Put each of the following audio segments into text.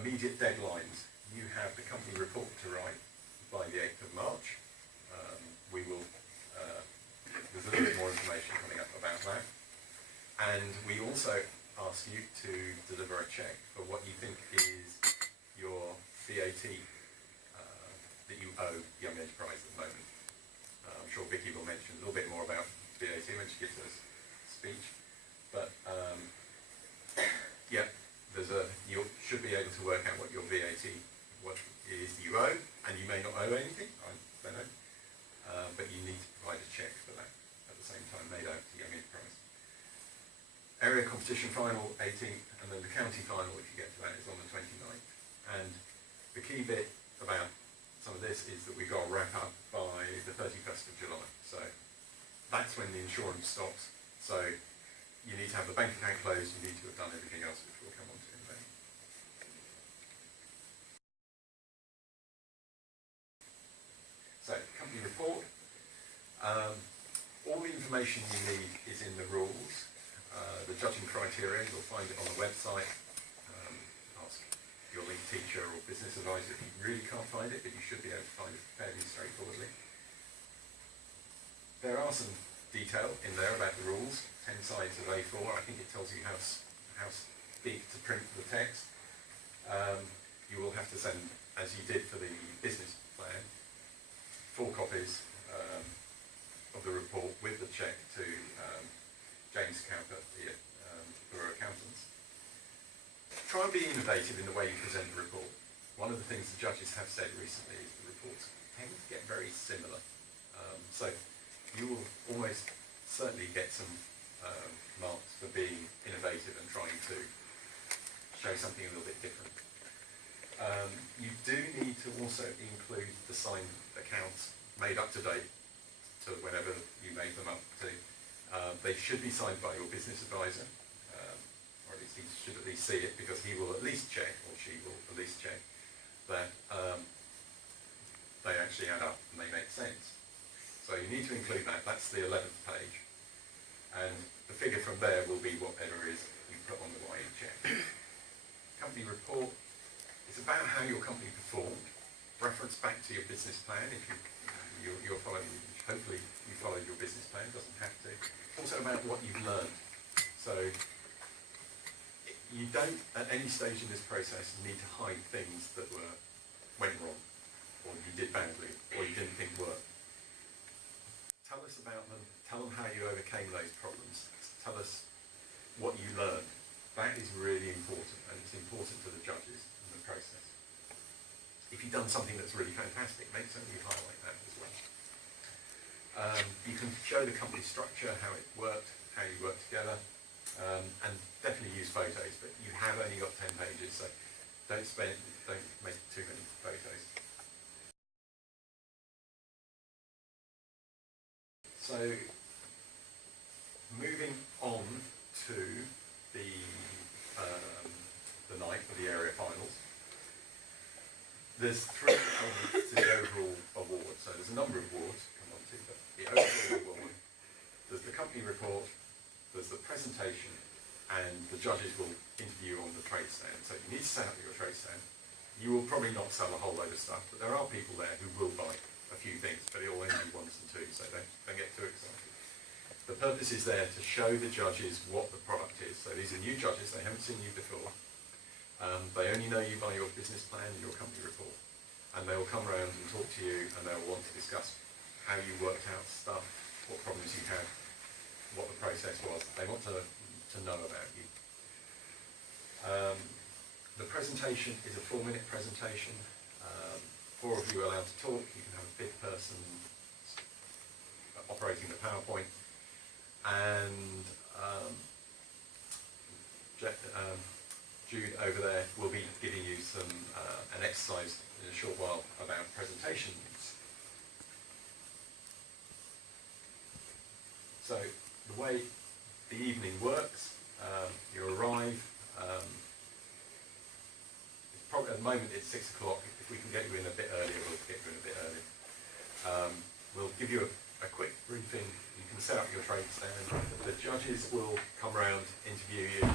immediate deadlines. You have the company report to write by the 8th of March. We will, there's a little bit more information coming up about that. And we also ask you to deliver a check for what you think is your VAT that you owe Young Enterprise at the moment. I'm sure Vicky will mention a little bit more about VAT when she gives us speech. But yeah, you should be able to work out what your VAT, what it is you owe, and you may not owe anything, I don't know, but you need to provide a check for that at the same time made out to Young Enterprise. Area competition final 18th, and then the county final, if you get to that, is on the 29th. And the key bit about some of this is that we've got to wrap up by the 31st of July. So that's when the insurance stops. So you need to have the bank account closed, you need to have done everything else, which we'll come on to in a minute. So, company report. All the information you need is in the rules. The judging criteria, you'll find it on the website. Ask your lead teacher or business advisor if you really can't find it, but you should be able to find it fairly straightforwardly. There are some detail in there about the rules, 10 sides of A4. I think it tells you how big to print the text. You will have to send, as you did for the business plan, 4 copies of the report with the check to James Cowper, the accountants. Try and be innovative in the way you present the report. One of the things the judges have said recently is the reports tend to get very similar. So you will almost certainly get some marks for being innovative and trying to show something a little bit different. You do need to also include the signed accounts made up to date to whenever you made them up to. They should be signed by your business advisor, or at least he should at least see it, because he will at least check, or she will at least check, that they actually add up and they make sense. So you need to include that. That's the 11th page. And the figure from there will be whatever is you put on the YE check. Company report is about how your company performed. Reference back to your business plan if you're following, hopefully you followed your business plan, doesn't have to. Also about what you've learned. So you don't at any stage in this process need to hide things that went wrong, or you did badly, or you didn't think worked. Tell us about them, tell them how you overcame those problems, tell us what you learned. That is really important, and it's important to the judges in the process. If you've done something that's really fantastic, make certain you highlight that as well. You can show the company structure, how it worked, how you work together, and definitely use photos, but you have only got 10 pages, so don't make too many photos. So, moving on to the night of the area finals. There's 3 elements to the overall award. So there's a number of awards to come on to, but the overall award, there's the company report, there's the presentation, and the judges will interview on the trade stand. So you need to set up your trade stand. You will probably not sell a whole load of stuff, but there are people there who will buy a few things, but it'll only be 1s and 2s, so don't get too excited. The purpose is there to show the judges what the product is. So these are new judges, they haven't seen you before. They only know you by your business plan and your company report. And they will come around and talk to you, and they'll want to discuss how you worked out stuff, what problems you had, what the process was. They want to know about you. The presentation is a 4-minute presentation. 4 of you are allowed to talk. You can have a 5th person operating the PowerPoint. And Jude over there will be giving you an exercise in a short while about presentations. So the way the evening works, you arrive, probably at the moment it's 6 o'clock. If we can get you in a bit earlier, we'll get you in a bit early. We'll give you a quick briefing. You can set up your trade stand. The judges will come around, interview you.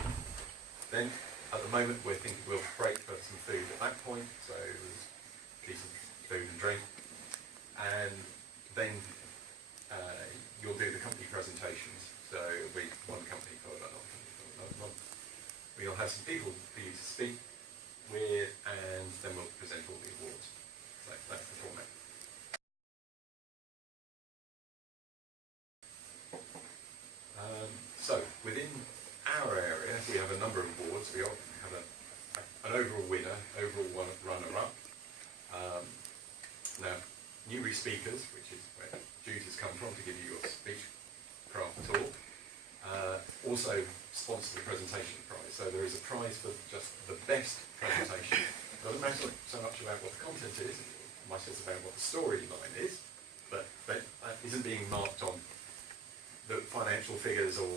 Then At the moment, we're thinking we'll break for some food at that point, so there's decent food and drink, and then you'll do the company presentations. So it'll be one company followed by another company followed by another one. We'll have some people for you to speak with, and then we'll present all the awards. So that's the format. So within our area, we have a number of awards. We often have an overall winner, overall runner-up. Now, Newbury Speakers, which is where Jude has come from to give you your speechcraft talk, also sponsor the presentation prize. So there is a prize for just the best presentation. It doesn't matter so much about what the content is, much less about what the storyline is, but that isn't being marked on the financial figures or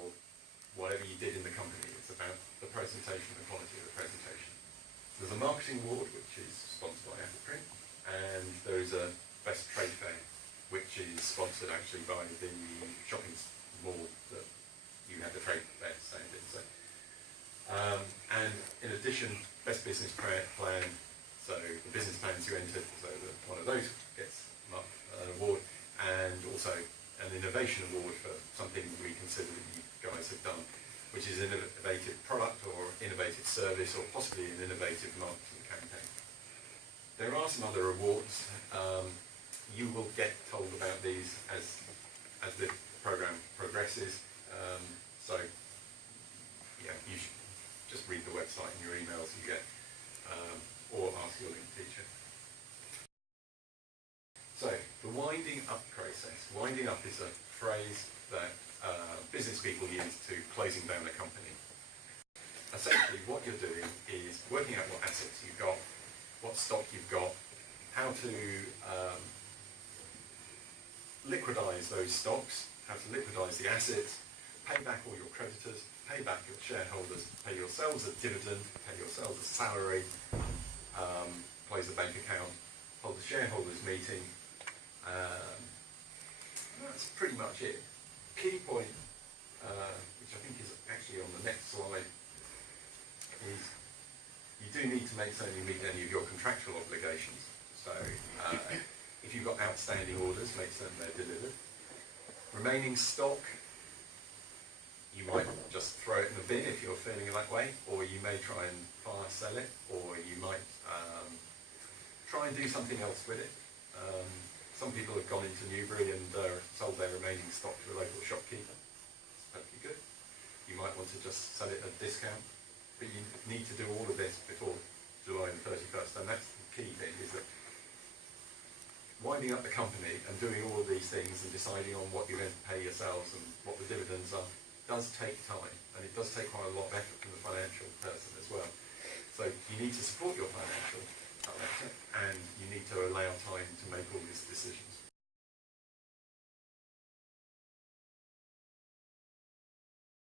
whatever you did in the company. It's about the presentation, the quality of the presentation. There's a marketing award, which is sponsored by Apple Print, and there is a best trade fair, which is sponsored actually by the shopping mall that you had the trade fair stand in. So, and in addition, best business plan. So the business plans you entered, so one of those gets an award, and also an innovation award for something we consider that you guys have done, which is an innovative product or innovative service or possibly an innovative marketing campaign. There are some other awards. You will get told about these as the program progresses. So yeah, you should just read the website and your emails you get, or ask your lead teacher. So, the winding up process. Winding up is a phrase that business people use to closing down a company. Essentially, what you're doing is working out what assets you've got, what stock you've got, how to liquidise those stocks, how to liquidise the assets, pay back all your creditors, pay back your shareholders, pay yourselves a dividend, pay yourselves a salary, close the bank account, hold the shareholders meeting. That's pretty much it. Key point, which I think is actually on the next slide, is you do need to make certain you meet any of your contractual obligations. So if you've got outstanding orders, make certain they're delivered. Remaining stock, you might just throw it in the bin if you're feeling that way, or you may try and fire sell it, or you might try and do something else with it. Some people have gone into Newbury and sold their remaining stock to a local shopkeeper. It's perfectly good. You might want to just sell it at a discount, but you need to do all of this before July the 31st, and that's the key thing, is that winding up the company and doing all of these things and deciding on what you're going to pay yourselves and what the dividends are does take time, and it does take quite a lot of effort from the financial person as well. So you need to support your financial director, and you need to allow time to make all these decisions.